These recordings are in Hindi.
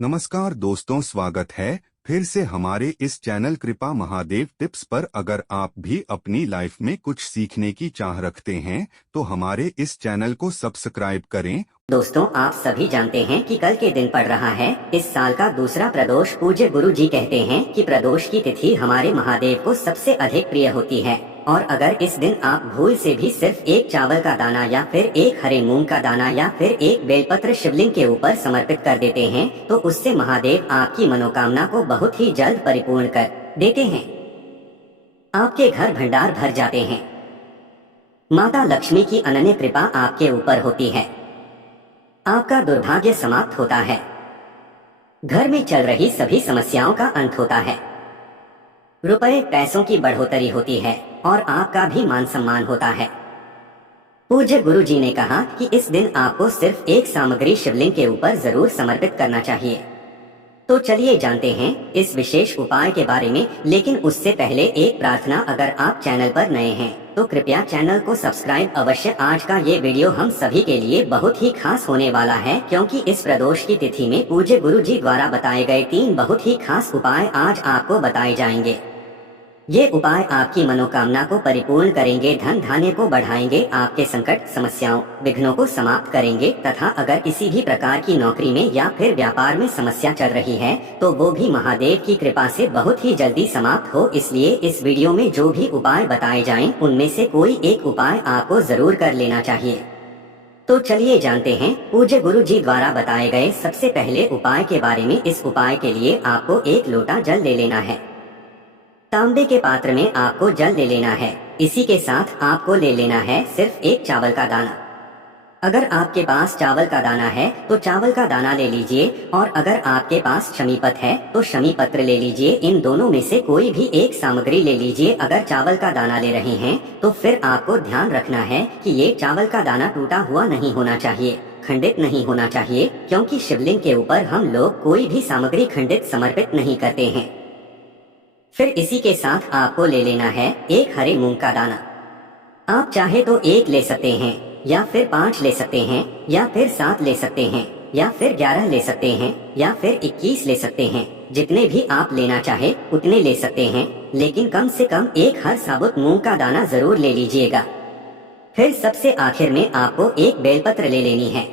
नमस्कार दोस्तों, स्वागत है फिर से हमारे इस चैनल कृपा महादेव टिप्स पर। अगर आप भी अपनी लाइफ में कुछ सीखने की चाह रखते हैं तो हमारे इस चैनल को सब्सक्राइब करें। दोस्तों, आप सभी जानते हैं कि कल के दिन पड़ रहा है इस साल का दूसरा प्रदोष। पूज्य गुरु जी कहते हैं कि प्रदोष की तिथि हमारे महादेव को सबसे अधिक प्रिय होती है, और अगर इस दिन आप भूल से भी सिर्फ एक चावल का दाना या फिर एक हरे मूंग का दाना या फिर एक बेलपत्र शिवलिंग के ऊपर समर्पित कर देते हैं तो उससे महादेव आपकी मनोकामना को बहुत ही जल्द परिपूर्ण कर देते हैं। आपके घर भंडार भर जाते हैं। माता लक्ष्मी की अनन्य कृपा आपके ऊपर होती है। आपका दुर्भाग्य समाप्त होता है। घर में चल रही सभी समस्याओं का अंत होता है। रुपए पैसों की बढ़ोतरी होती है और आपका भी मान सम्मान होता है। पूज्य गुरु जी ने कहा कि इस दिन आपको सिर्फ एक सामग्री शिवलिंग के ऊपर जरूर समर्पित करना चाहिए। तो चलिए जानते हैं इस विशेष उपाय के बारे में, लेकिन उससे पहले एक प्रार्थना। अगर आप चैनल पर नए हैं तो कृपया चैनल को सब्सक्राइब अवश्य। आज का ये वीडियो हम सभी के लिए बहुत ही खास होने वाला है, क्योंकि इस प्रदोष की तिथि में पूज्य गुरु जी द्वारा बताए गए 3 बहुत ही खास उपाय आज आपको बताए जाएंगे। ये उपाय आपकी मनोकामना को परिपूर्ण करेंगे, धन धान्य को बढ़ाएंगे, आपके संकट समस्याओं विघ्नों को समाप्त करेंगे, तथा अगर किसी भी प्रकार की नौकरी में या फिर व्यापार में समस्या चल रही है तो वो भी महादेव की कृपा से बहुत ही जल्दी समाप्त हो। इसलिए इस वीडियो में जो भी उपाय बताए जाएं उनमें से कोई एक उपाय आपको जरूर कर लेना चाहिए। तो चलिए जानते हैं पूज्य गुरु जी द्वारा बताए गए सबसे पहले उपाय के बारे में। इस उपाय के लिए आपको 1 लोटा जल ले लेना है। तांबे के पात्र में आपको जल ले लेना है। इसी के साथ आपको ले लेना है सिर्फ एक चावल का दाना। अगर आपके पास चावल का दाना है तो चावल का दाना ले लीजिए, और अगर आपके पास शमीपत है तो शमी पत्र ले लीजिए। इन दोनों में से कोई भी एक सामग्री ले लीजिए। अगर चावल का दाना ले रहे हैं तो फिर आपको ध्यान रखना है कि ये चावल का दाना टूटा हुआ नहीं होना चाहिए, खंडित नहीं होना चाहिए, क्योंकि शिवलिंग के ऊपर हम लोग कोई भी सामग्री खंडित समर्पित नहीं करते हैं। फिर इसी के साथ आपको ले लेना है एक हरे मूंग का दाना। आप चाहे तो 1 ले सकते हैं, या फिर 5 ले सकते हैं, या फिर 7 ले सकते हैं, या फिर 11 ले सकते हैं, या फिर 21 ले सकते हैं। जितने भी आप लेना चाहे उतने ले सकते हैं, लेकिन कम से कम एक हर साबुत मूंग का दाना जरूर ले लीजिएगा। फिर सबसे आखिर में आपको एक बेलपत्र ले लेनी है।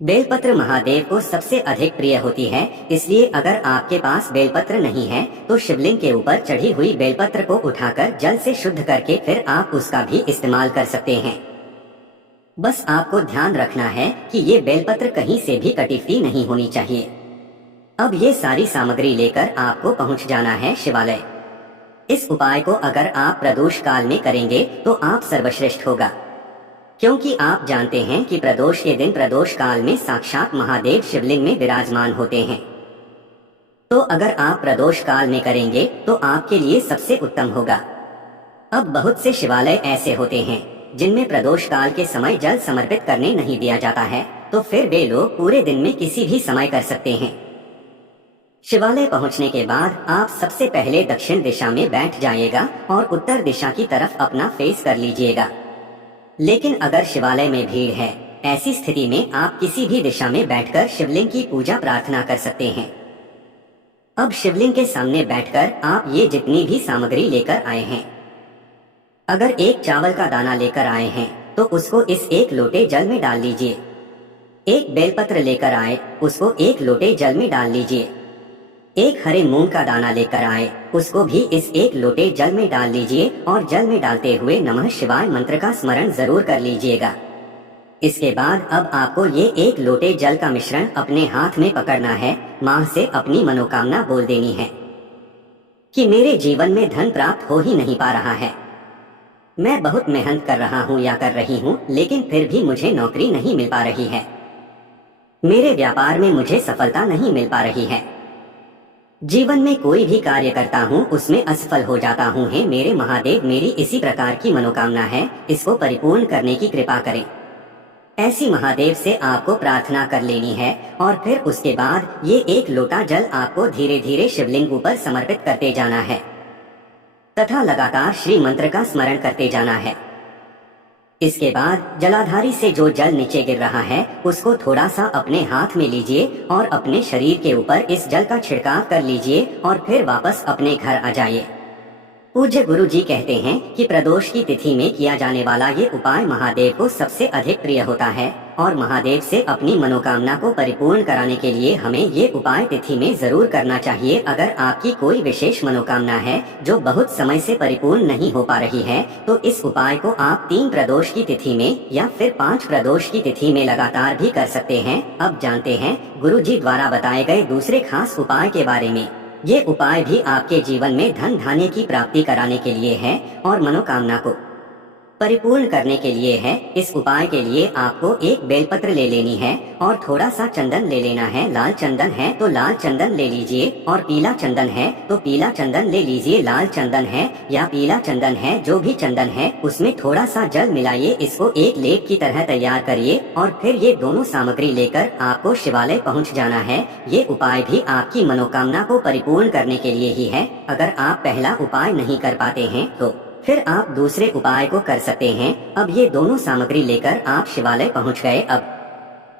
बेलपत्र महादेव को सबसे अधिक प्रिय होती है, इसलिए अगर आपके पास बेलपत्र नहीं है तो शिवलिंग के ऊपर चढ़ी हुई बेलपत्र को उठाकर जल से शुद्ध करके फिर आप उसका भी इस्तेमाल कर सकते हैं। बस आपको ध्यान रखना है कि ये बेलपत्र कहीं से भी कटी हुई नहीं होनी चाहिए। अब ये सारी सामग्री लेकर आपको पहुंच जाना है शिवालय। इस उपाय को अगर आप प्रदोष काल में करेंगे तो आप सर्वश्रेष्ठ होगा, क्योंकि आप जानते हैं कि प्रदोष के दिन प्रदोष काल में साक्षात महादेव शिवलिंग में विराजमान होते हैं। तो अगर आप प्रदोष काल में करेंगे तो आपके लिए सबसे उत्तम होगा। अब बहुत से शिवालय ऐसे होते हैं जिनमें प्रदोष काल के समय जल समर्पित करने नहीं दिया जाता है, तो फिर वे लोग पूरे दिन में किसी भी समय कर सकते हैं। शिवालय पहुंचने के बाद आप सबसे पहले दक्षिण दिशा में बैठ जाइएगा और उत्तर दिशा की तरफ अपना फेस कर लीजिएगा। लेकिन अगर शिवालय में भीड़ है, ऐसी स्थिति में आप किसी भी दिशा में बैठकर शिवलिंग की पूजा प्रार्थना कर सकते हैं। अब शिवलिंग के सामने बैठकर आप ये जितनी भी सामग्री लेकर आए हैं, अगर एक चावल का दाना लेकर आए हैं तो उसको इस 1 लोटे जल में डाल लीजिए। एक बेलपत्र लेकर आए, उसको 1 लोटे जल में डाल लीजिए। एक हरे मूंग का दाना लेकर आए, उसको भी इस 1 लोटे जल में डाल लीजिए, और जल में डालते हुए नमः शिवाय मंत्र का स्मरण जरूर कर लीजिएगा। इसके बाद अब आपको ये 1 लोटे जल का मिश्रण अपने हाथ में पकड़ना है। मां से अपनी मनोकामना बोल देनी है कि मेरे जीवन में धन प्राप्त हो ही नहीं पा रहा है। मैं बहुत मेहनत कर रहा हूँ या कर रही हूँ, लेकिन फिर भी मुझे नौकरी नहीं मिल पा रही है। मेरे व्यापार में मुझे सफलता नहीं मिल पा रही है। जीवन में कोई भी कार्य करता हूँ उसमें असफल हो जाता हूँ। हे मेरे महादेव, मेरी इसी प्रकार की मनोकामना है, इसको परिपूर्ण करने की कृपा करें। ऐसी महादेव से आपको प्रार्थना कर लेनी है, और फिर उसके बाद ये 1 लोटा जल आपको धीरे धीरे शिवलिंग ऊपर समर्पित करते जाना है, तथा लगातार श्री मंत्र का स्मरण करते जाना है। इसके बाद जलाधारी से जो जल नीचे गिर रहा है उसको थोड़ा सा अपने हाथ में लीजिए और अपने शरीर के ऊपर इस जल का छिड़काव कर लीजिए और फिर वापस अपने घर आ जाइए। पूज्य गुरु जी कहते हैं कि प्रदोष की तिथि में किया जाने वाला ये उपाय महादेव को सबसे अधिक प्रिय होता है और महादेव से अपनी मनोकामना को परिपूर्ण कराने के लिए हमें ये उपाय तिथि में जरूर करना चाहिए। अगर आपकी कोई विशेष मनोकामना है जो बहुत समय से परिपूर्ण नहीं हो पा रही है तो इस उपाय को आप 3 प्रदोष की तिथि में या फिर 5 प्रदोष की तिथि में लगातार भी कर सकते हैं। अब जानते हैं गुरु जी द्वारा बताए गए दूसरे खास उपाय के बारे में। ये उपाय भी आपके जीवन में धन धान्य की प्राप्ति कराने के लिए है और मनोकामना को परिपूर्ण करने के लिए है। इस उपाय के लिए आपको एक बेलपत्र ले लेनी है और थोड़ा सा चंदन ले लेना है। लाल चंदन है तो लाल चंदन ले लीजिए और पीला चंदन है तो पीला चंदन ले लीजिए। लाल चंदन है या पीला चंदन है, जो भी चंदन है उसमें थोड़ा सा जल मिलाइए, इसको एक लेप की तरह तैयार करिए और फिर ये दोनों सामग्री लेकर आपको शिवालय पहुँच जाना है। ये उपाय भी आपकी मनोकामना को परिपूर्ण करने के लिए ही है। अगर आप पहला उपाय नहीं कर पाते हैं तो फिर आप दूसरे उपाय को कर सकते हैं। अब ये दोनों सामग्री लेकर आप शिवालय पहुंच गए। अब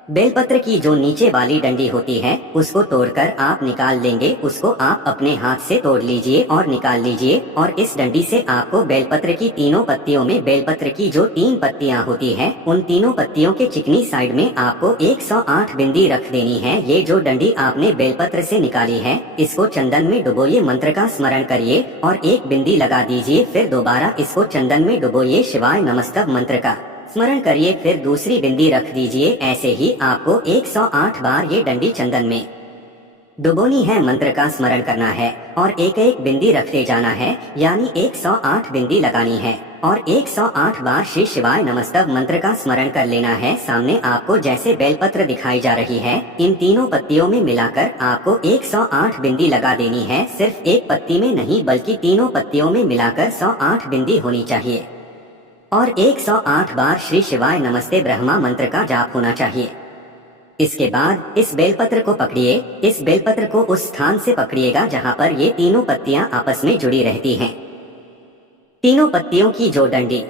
बेलपत्र की जो नीचे वाली डंडी होती है उसको तोड़कर आप निकाल लेंगे। उसको आप अपने हाथ से तोड़ लीजिए और निकाल लीजिए और इस डंडी से आपको बेलपत्र की तीनों पत्तियों में बेलपत्र की जो 3 पत्तियां होती है उन तीनों पत्तियों के चिकनी साइड में आपको 108 बिंदी रख देनी है। ये जो डंडी आपने बेलपत्र से निकाली है इसको चंदन में डुबोइए, मंत्र का स्मरण करिए और एक बिंदी लगा दीजिए। फिर दोबारा इसको चंदन में डुबोइए, शिवाय नमस्तक मंत्र का स्मरण करिए, फिर दूसरी बिंदी रख दीजिए। ऐसे ही आपको 108 बार ये डंडी चंदन में डुबोनी है, मंत्र का स्मरण करना है और एक एक बिंदी रखते जाना है, यानी 108 बिंदी लगानी है और 108 बार श्री शिवाय नमस्तक मंत्र का स्मरण कर लेना है। सामने आपको जैसे बेलपत्र दिखाई जा रही है इन तीनों पत्तियों में मिलाकर आपको 108 बिंदी लगा देनी है। सिर्फ एक पत्ती में नहीं बल्कि तीनों पत्तियों में मिलाकर 108 बिंदी होनी चाहिए और 108 बार श्री शिवाय नमस्ते ब्रह्मा मंत्र का जाप होना चाहिए। इसके बाद इस बेलपत्र को पकड़िए। इस बेलपत्र को उस स्थान से पकड़िएगा जहां पर ये तीनों पत्तियां आपस में जुड़ी रहती हैं। तीनों पत्तियों की जो डंडी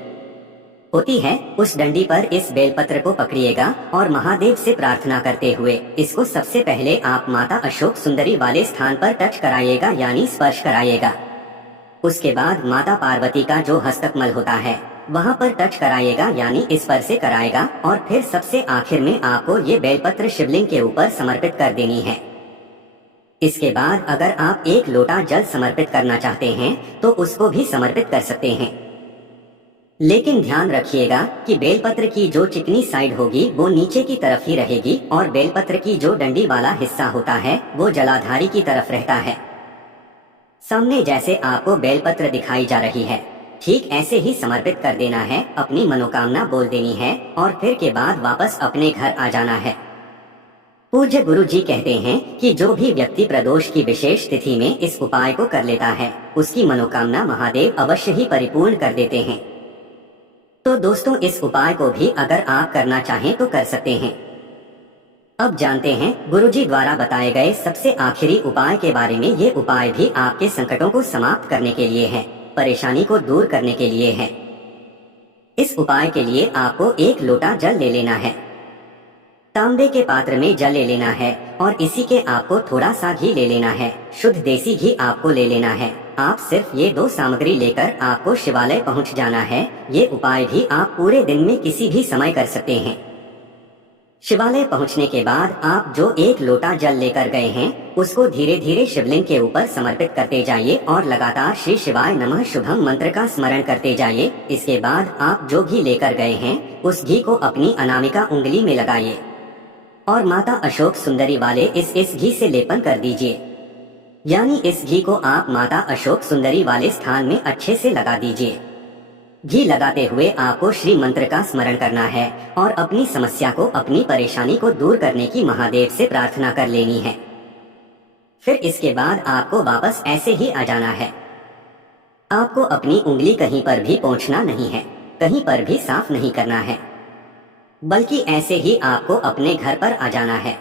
होती है उस डंडी पर इस बेलपत्र को पकड़िएगा और महादेव से प्रार्थना करते हुए इसको सबसे पहले आप माता अशोक सुंदरी वाले स्थान पर टच कराइएगा, यानी स्पर्श कराइएगा। उसके बाद माता पार्वती का जो हस्तकमल होता है वहां पर टच कराइएगा, यानी स्पर्श से कराएगा और फिर सबसे आखिर में आपको ये बेलपत्र शिवलिंग के ऊपर समर्पित कर देनी है। इसके बाद अगर आप 1 लोटा जल समर्पित करना चाहते हैं तो उसको भी समर्पित कर सकते हैं, लेकिन ध्यान रखिएगा कि बेलपत्र की जो चिकनी साइड होगी वो नीचे की तरफ ही रहेगी और बेलपत्र की जो डंडी वाला हिस्सा होता है वो जलाधारी की तरफ रहता है। सामने जैसे आपको बेलपत्र दिखाई जा रही है ठीक ऐसे ही समर्पित कर देना है, अपनी मनोकामना बोल देनी है और फिर के बाद वापस अपने घर आ जाना है। पूज्य गुरु जी कहते हैं कि जो भी व्यक्ति प्रदोष की विशेष तिथि में इस उपाय को कर लेता है उसकी मनोकामना महादेव अवश्य ही परिपूर्ण कर देते हैं। तो दोस्तों इस उपाय को भी अगर आप करना चाहें तो कर सकते हैं। अब जानते हैं गुरुजी द्वारा बताए गए सबसे आखिरी उपाय के बारे में। ये उपाय भी आपके संकटों को समाप्त करने के लिए है, परेशानी को दूर करने के लिए है। इस उपाय के लिए आपको 1 लोटा जल ले लेना है। तांबे के पात्र में जल ले लेना है और इसी के आपको थोड़ा सा घी ले लेना है। शुद्ध देसी घी आपको ले लेना है। आप सिर्फ ये 2 सामग्री लेकर आपको शिवालय पहुंच जाना है। ये उपाय भी आप पूरे दिन में किसी भी समय कर सकते हैं। शिवालय पहुंचने के बाद आप जो 1 लोटा जल लेकर गए हैं उसको धीरे धीरे शिवलिंग के ऊपर समर्पित करते जाइए और लगातार श्री शिवाय नमः शुभम मंत्र का स्मरण करते जाइए। इसके बाद आप जो घी लेकर गए हैं उस घी को अपनी अनामिका उंगली में लगाइए और माता अशोक सुंदरी वाले इस घी से लेपन कर दीजिए, यानी इस घी को आप माता अशोक सुंदरी वाले स्थान में अच्छे से लगा दीजिए। घी लगाते हुए आपको श्री मंत्र का स्मरण करना है और अपनी समस्या को, अपनी परेशानी को दूर करने की महादेव से प्रार्थना कर लेनी है। फिर इसके बाद आपको वापस ऐसे ही आ जाना है। आपको अपनी उंगली कहीं पर भी पोंछना नहीं है, कहीं पर भी साफ नहीं करना है, बल्कि ऐसे ही आपको अपने घर पर आ जाना है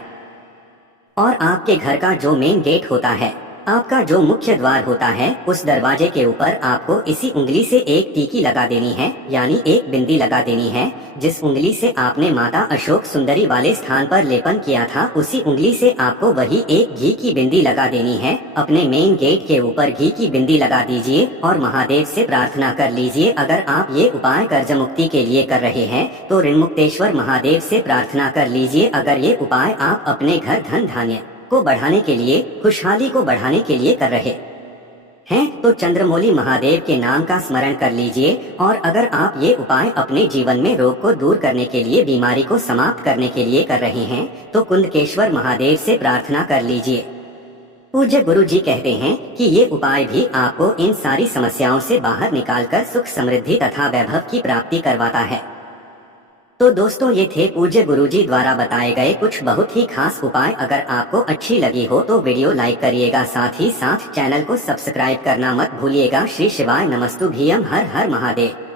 और आपके घर का जो मेन गेट होता है आपका जो मुख्य द्वार होता है उस दरवाजे के ऊपर आपको इसी उंगली से एक टीकी लगा देनी है, यानी एक बिंदी लगा देनी है। जिस उंगली से आपने माता अशोक सुंदरी वाले स्थान पर लेपन किया था उसी उंगली से आपको वही एक घी की बिंदी लगा देनी है। अपने मेन गेट के ऊपर घी की बिंदी लगा दीजिए और महादेव से प्रार्थना कर लीजिए। अगर आप ये उपाय कर्ज मुक्ति के लिए कर रहे हैं तो ऋण मुक्तेश्वर महादेव से प्रार्थना कर लीजिए। अगर ये उपाय आप अपने घर धन धान्य को बढ़ाने के लिए, खुशहाली को बढ़ाने के लिए कर रहे हैं तो चंद्रमौली महादेव के नाम का स्मरण कर लीजिए। और अगर आप ये उपाय अपने जीवन में रोग को दूर करने के लिए, बीमारी को समाप्त करने के लिए कर रहे हैं तो कुंदकेश्वर महादेव से प्रार्थना कर लीजिए। पूज्य गुरु जी कहते हैं कि ये उपाय भी आपको इन सारी समस्याओं से बाहर निकालकर सुख, समृद्धि तथा वैभव की प्राप्ति करवाता है। तो दोस्तों, ये थे पूज्य गुरुजी द्वारा बताए गए कुछ बहुत ही खास उपाय। अगर आपको अच्छी लगी हो तो वीडियो लाइक करिएगा, साथ ही साथ चैनल को सब्सक्राइब करना मत भूलिएगा। श्री शिवाय नमस्तुभ्यम। हर हर महादेव।